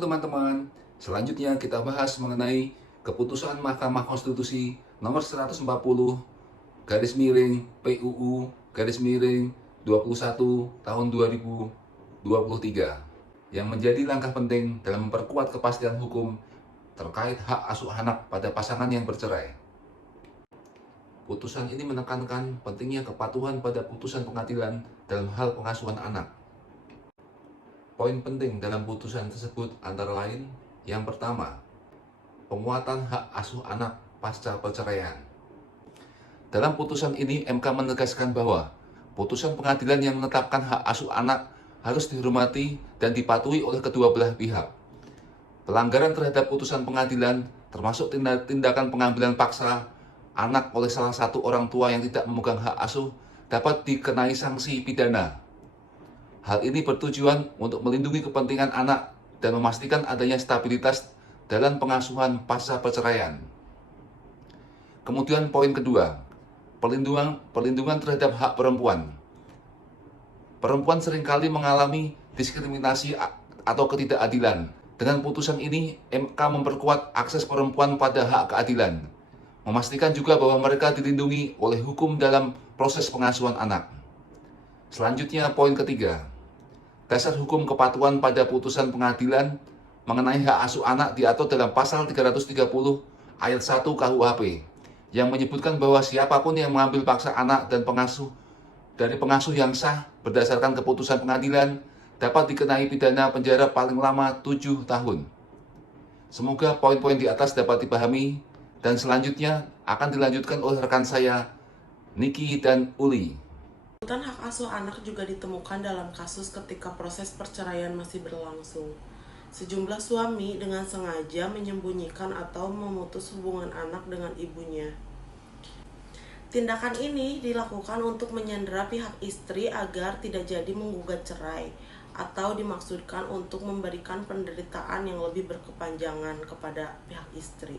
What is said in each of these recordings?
Halo teman-teman, selanjutnya kita bahas mengenai keputusan Mahkamah Konstitusi nomor 140 garis miring PUU garis miring 21 tahun 2023 yang menjadi langkah penting dalam memperkuat kepastian hukum terkait hak asuh anak pada pasangan yang bercerai. Putusan ini menekankan pentingnya kepatuhan pada putusan pengadilan dalam hal pengasuhan anak. Poin penting dalam putusan tersebut antara lain, yang pertama, penguatan hak asuh anak pasca perceraian. Dalam putusan ini, MK menegaskan bahwa putusan pengadilan yang menetapkan hak asuh anak harus dihormati dan dipatuhi oleh kedua belah pihak. Pelanggaran terhadap putusan pengadilan, termasuk tindakan pengambilan paksa anak oleh salah satu orang tua yang tidak memegang hak asuh, dapat dikenai sanksi pidana. Hal ini bertujuan untuk melindungi kepentingan anak dan memastikan adanya stabilitas dalam pengasuhan pasca perceraian. Kemudian poin kedua, perlindungan terhadap hak perempuan. Perempuan seringkali mengalami diskriminasi atau ketidakadilan. Dengan putusan ini, MK memperkuat akses perempuan pada hak keadilan, memastikan juga bahwa mereka dilindungi oleh hukum dalam proses pengasuhan anak. Selanjutnya, poin ketiga, dasar hukum kepatuhan pada putusan pengadilan mengenai hak asuh anak diatur dalam pasal 330 ayat 1 KUHP yang menyebutkan bahwa siapapun yang mengambil paksa anak dan pengasuh dari pengasuh yang sah berdasarkan keputusan pengadilan dapat dikenai pidana penjara paling lama 7 tahun. Semoga poin-poin di atas dapat dipahami dan selanjutnya akan dilanjutkan oleh rekan saya, Niki dan Uli. Tuntutan hak asuh anak juga ditemukan dalam kasus ketika proses perceraian masih berlangsung. Sejumlah suami dengan sengaja menyembunyikan atau memutus hubungan anak dengan ibunya. Tindakan ini dilakukan untuk menyandera pihak istri agar tidak jadi menggugat cerai, atau dimaksudkan untuk memberikan penderitaan yang lebih berkepanjangan kepada pihak istri.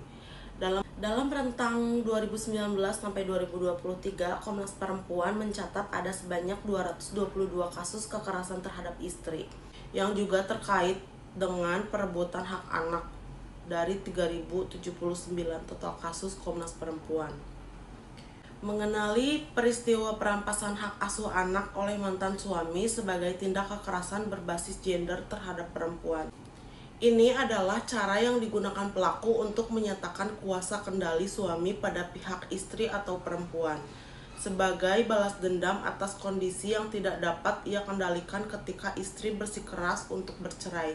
Dalam rentang 2019 sampai 2023, Komnas Perempuan mencatat ada sebanyak 222 kasus kekerasan terhadap istri yang juga terkait dengan perebutan hak anak dari 3079 total kasus Komnas Perempuan. Mengenali peristiwa perampasan hak asuh anak oleh mantan suami sebagai tindak kekerasan berbasis gender terhadap perempuan. Ini adalah cara yang digunakan pelaku untuk menyatakan kuasa kendali suami pada pihak istri atau perempuan, sebagai balas dendam atas kondisi yang tidak dapat ia kendalikan ketika istri bersikeras untuk bercerai.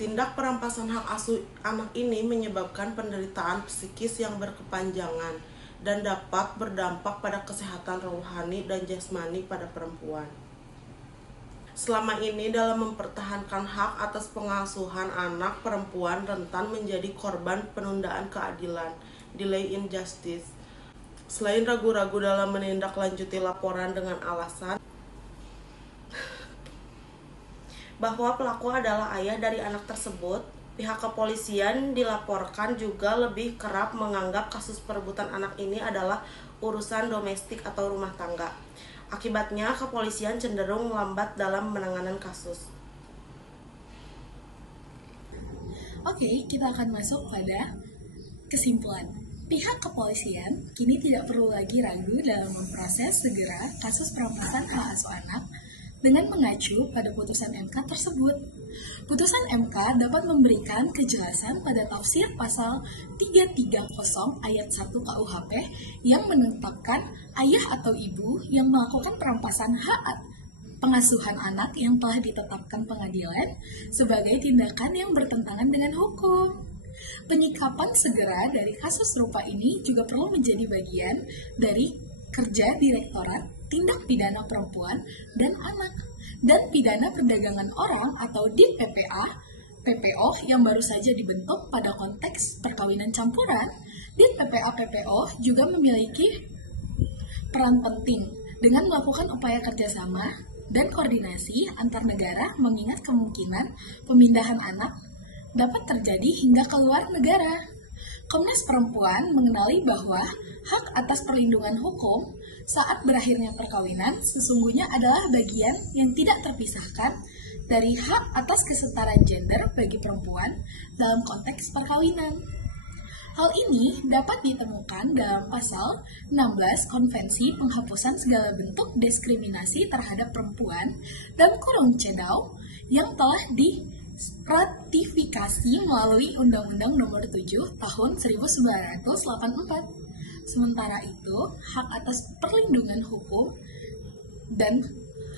Tindak perampasan hak asuh anak ini menyebabkan penderitaan psikis yang berkepanjangan dan dapat berdampak pada kesehatan rohani dan jasmani pada perempuan. Selama ini dalam mempertahankan hak atas pengasuhan anak, perempuan rentan menjadi korban penundaan keadilan, delay in justice. Selain ragu-ragu dalam menindaklanjuti laporan dengan alasan bahwa pelaku adalah ayah dari anak tersebut, pihak kepolisian dilaporkan juga lebih kerap menganggap kasus perebutan anak ini adalah urusan domestik atau rumah tangga. Akibatnya, kepolisian cenderung lambat dalam penanganan kasus. Oke, kita akan masuk pada kesimpulan. Pihak kepolisian kini tidak perlu lagi ragu dalam memproses segera kasus perampasan hak asuh anak dengan mengacu pada putusan MK tersebut. Putusan MK dapat memberikan kejelasan pada tafsir pasal 330 ayat 1 KUHP yang menetapkan ayah atau ibu yang melakukan perampasan hak pengasuhan anak yang telah ditetapkan pengadilan sebagai tindakan yang bertentangan dengan hukum. Penyikapan segera dari kasus serupa ini juga perlu menjadi bagian dari kerja Direktorat Tindak Pidana Perempuan dan Anak dan Pidana Perdagangan Orang atau DIP-PPA, PPO yang baru saja dibentuk pada konteks perkawinan campuran. DIP-PPA-PPO juga memiliki peran penting dengan melakukan upaya kerjasama dan koordinasi antar negara mengingat kemungkinan pemindahan anak dapat terjadi hingga ke luar negara. Komnas Perempuan mengenali bahwa hak atas perlindungan hukum saat berakhirnya perkawinan sesungguhnya adalah bagian yang tidak terpisahkan dari hak atas kesetaraan gender bagi perempuan dalam konteks perkawinan. Hal ini dapat ditemukan dalam pasal 16 Konvensi Penghapusan Segala Bentuk Diskriminasi Terhadap Perempuan dan kurung CEDAW yang telah diratifikasi melalui Undang-Undang Nomor 7 Tahun 1984. Sementara itu, hak atas perlindungan hukum dan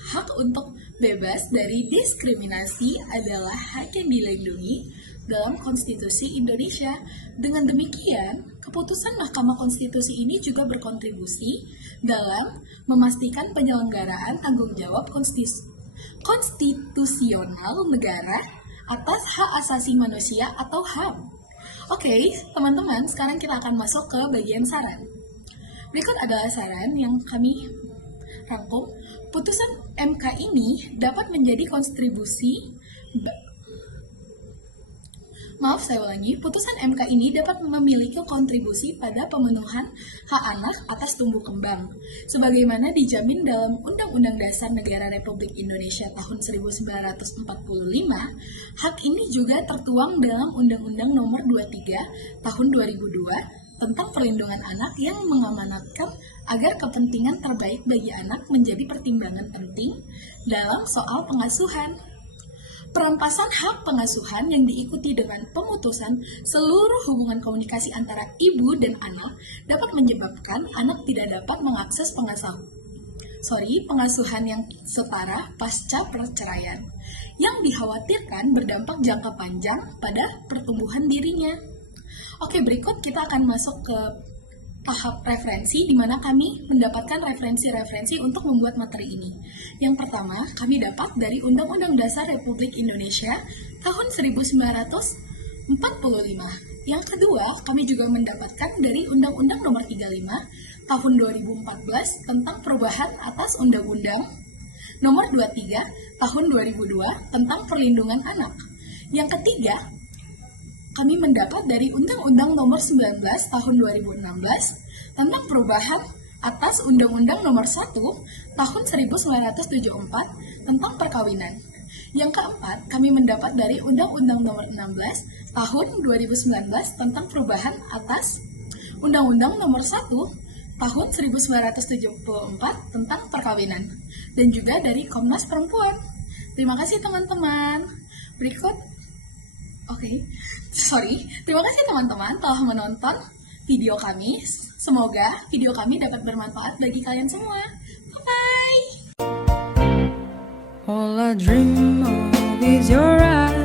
hak untuk bebas dari diskriminasi adalah hak yang dilindungi dalam Konstitusi Indonesia. Dengan demikian, keputusan Mahkamah Konstitusi ini juga berkontribusi dalam memastikan penyelenggaraan tanggung jawab konstitusional negara atas hak asasi manusia atau HAM. Oke, teman-teman, sekarang kita akan masuk ke bagian saran. Berikut adalah saran yang kami rangkum. Putusan MK ini dapat menjadi putusan MK ini dapat memiliki kontribusi pada pemenuhan hak anak atas tumbuh kembang. Sebagaimana dijamin dalam Undang-Undang Dasar Negara Republik Indonesia tahun 1945, hak ini juga tertuang dalam Undang-Undang Nomor 23 tahun 2002 tentang perlindungan anak yang mengamanatkan agar kepentingan terbaik bagi anak menjadi pertimbangan penting dalam soal pengasuhan. Perampasan hak pengasuhan yang diikuti dengan pemutusan seluruh hubungan komunikasi antara ibu dan anak dapat menyebabkan anak tidak dapat mengakses pengasuhan yang setara pasca perceraian, yang dikhawatirkan berdampak jangka panjang pada pertumbuhan dirinya. Oke, berikut kita akan masuk ke tahap referensi, di mana kami mendapatkan referensi-referensi untuk membuat materi ini. Yang pertama, kami dapat dari Undang-Undang Dasar Republik Indonesia tahun 1945. Yang kedua, kami juga mendapatkan dari Undang-Undang Nomor 35 tahun 2014 tentang perubahan atas Undang-Undang Nomor 23 tahun 2002 tentang perlindungan anak. Yang ketiga, kami mendapat dari Undang-Undang Nomor 19 Tahun 2016 tentang perubahan atas Undang-Undang Nomor 1 Tahun 1974 tentang perkawinan. Yang keempat, kami mendapat dari Undang-Undang Nomor 16 Tahun 2019 tentang perubahan atas Undang-Undang Nomor 1 Tahun 1974 tentang perkawinan, dan juga dari Komnas Perempuan. Terima kasih teman-teman. Terima kasih teman-teman telah menonton video kami. Semoga video kami dapat bermanfaat bagi kalian semua. Bye-bye! All I dream of is your eyes.